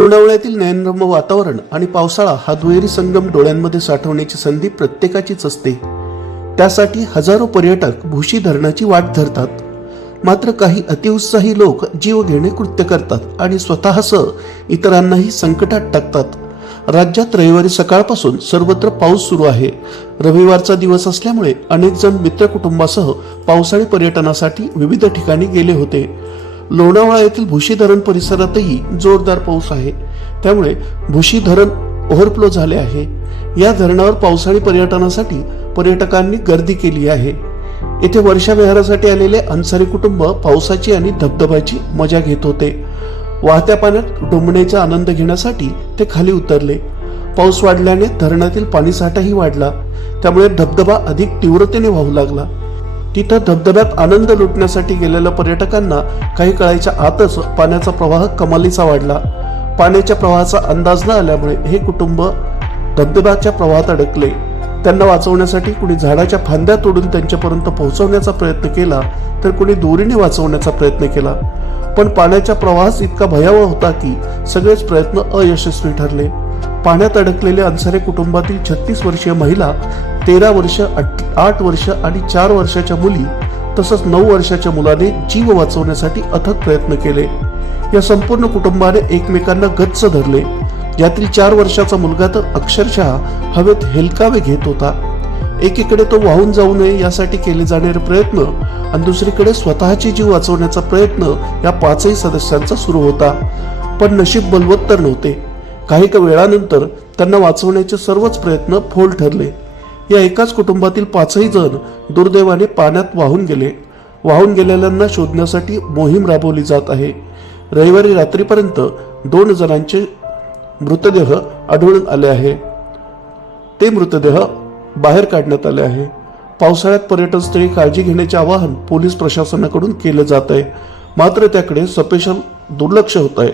लोणावळ्यातील नयनरम्य वातावरण आणि पावसाळा हा दुहेरी संगम डोळ्यांमध्ये साठवण्याची संधी प्रत्येकाचीच असते. त्यासाठी हजारो पर्यटक भूशी धरणाची वाट धरतात. मात्र काही अतिउत्साही लोक जीव घेणे कृत्य करतात आणि स्वतःसह इतरांनाही संकटात टाकतात. राज्यात रविवारी सकाळपासून सर्वत्र पाऊस सुरू आहे. रविवारचा दिवस असल्यामुळे अनेक जण मित्रकुटुंबासह पावसाळी पर्यटनासाठी विविध ठिकाणी गेले होते. लोणावळा येथील भुशी धरण परिसरातही जोरदार पाऊस आहे. त्यामुळे भुशी धरण ओव्हरफ्लो झाले आहे. या धरणावर पावसाळी पर्यटनासाठी पर्यटकांनी गर्दी केली आहे. येथे वर्षा विहारासाठी आलेले अन्सारी कुटुंब पावसाची आणि धबधब्याची मजा घेत होते. वाहत्या पाण्यात डोंबण्याचा आनंद घेण्यासाठी ते खाली उतरले. पाऊस वाढल्याने धरणातील पाणीसाठाही वाढला. त्यामुळे धबधबा अधिक तीव्रतेने वाहू लागला. तिथं धबधब्यात आनंद लुटण्यासाठी गेलेल्या पर्यटकांना काही काळाच्या आतच पाण्याचा प्रवाह कमालीचा वाढला. पाण्याच्या प्रवाहाचा अंदाज न आल्यामुळे हे कुटुंब धबधब्याच्या प्रवाहात अडकले. त्यांना वाचवण्यासाठी कुणी झाडाच्या फांद्या तोडून त्यांच्यापर्यंत पोहोचवण्याचा प्रयत्न केला तर कुणी दोरीने वाचवण्याचा प्रयत्न केला. पण पाण्याच्या प्रवाहाच इतका भयावह होता की सगळेच प्रयत्न अयशस्वी ठरले. पाण्यात अडकलेल्या अन्सारे कुटुंबातील छत्तीस वर्षीय महिला तेरा वर्ष आठ वर्ष आणि चार वर्षाच्या मुली तसंच नऊ वर्षाच्या मुलाने जीव वाचवण्यासाठी अथक प्रयत्न केले. या संपूर्ण कुटुंबाने एकमेकांना गच्च धरले. यातील चार वर्षाचा मुलगा तर अक्षरशः हवेत हेलकावे घेत होता. एकीकडे तो वाहून जाऊ नये यासाठी केले जाणारे प्रयत्न आणि दुसरीकडे स्वतःचे जीव वाचवण्याचा प्रयत्न या पाचही सदस्यांचा सुरू होता. पण नशीब बलवत्तर नव्हते. काही का वेळानंतर त्यांना वाचवण्याचे सर्वच प्रयत्न फोल ठरले. या एकाच कुटुंबातील पाचही जण दुर्दैवाने पाण्यात वाहून गेले. वाहून गेलेल्यांना शोधण्यासाठी मोहीम राबवली जात आहे. रविवारी रात्रीपर्यंत दोन जणांचे मृतदेह आढळून आले आहे. ते मृतदेह बाहेर काढण्यात आले आहे. पावसाळ्यात पर्यटनस्थळी काळजी घेण्याचे आवाहन पोलीस प्रशासनाकडून केलं जात आहे. मात्र त्याकडे सपेशल दुर्लक्ष होत आहे.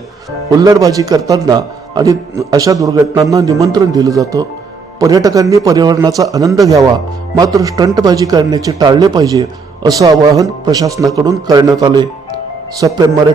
हुल्लडबाजी करताना आणि अशा दुर्घटनांना निमंत्रण दिलं जातं. पर्यटकांनी पर्यावरणाचा आनंद घ्यावा मात्र स्टंटबाजी करण्याचे टाळले पाहिजे असं आवाहन प्रशासनाकडून करण्यात आले सप्टेंबर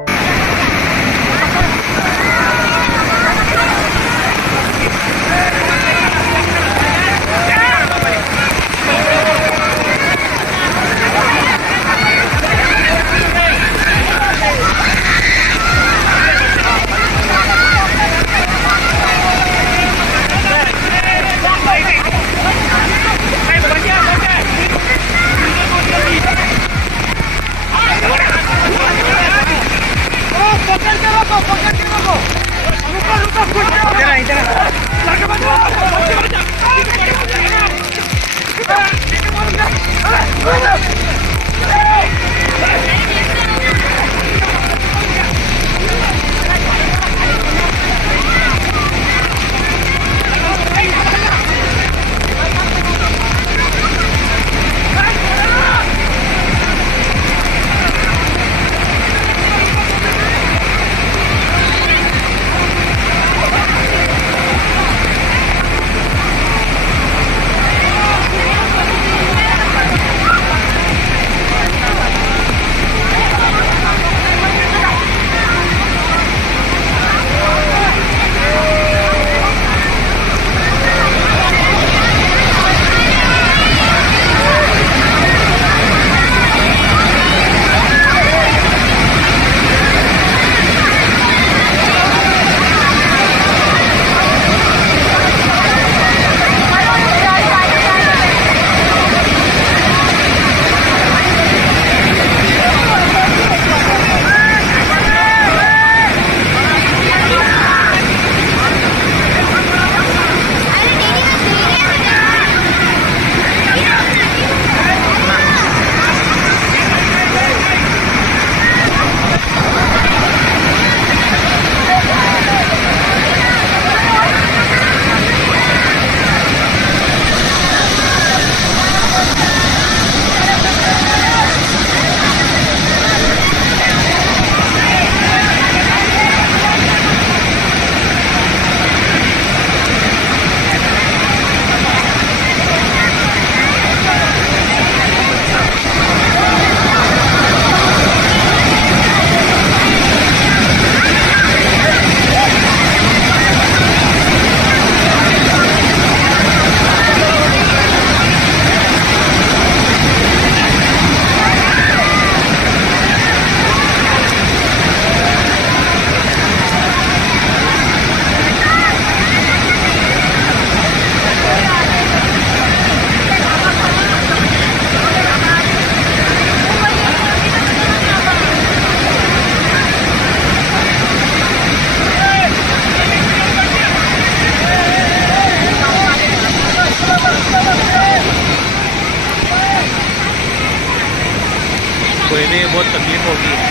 ਬਹੁਤ ਤਕਲੀਫ होगी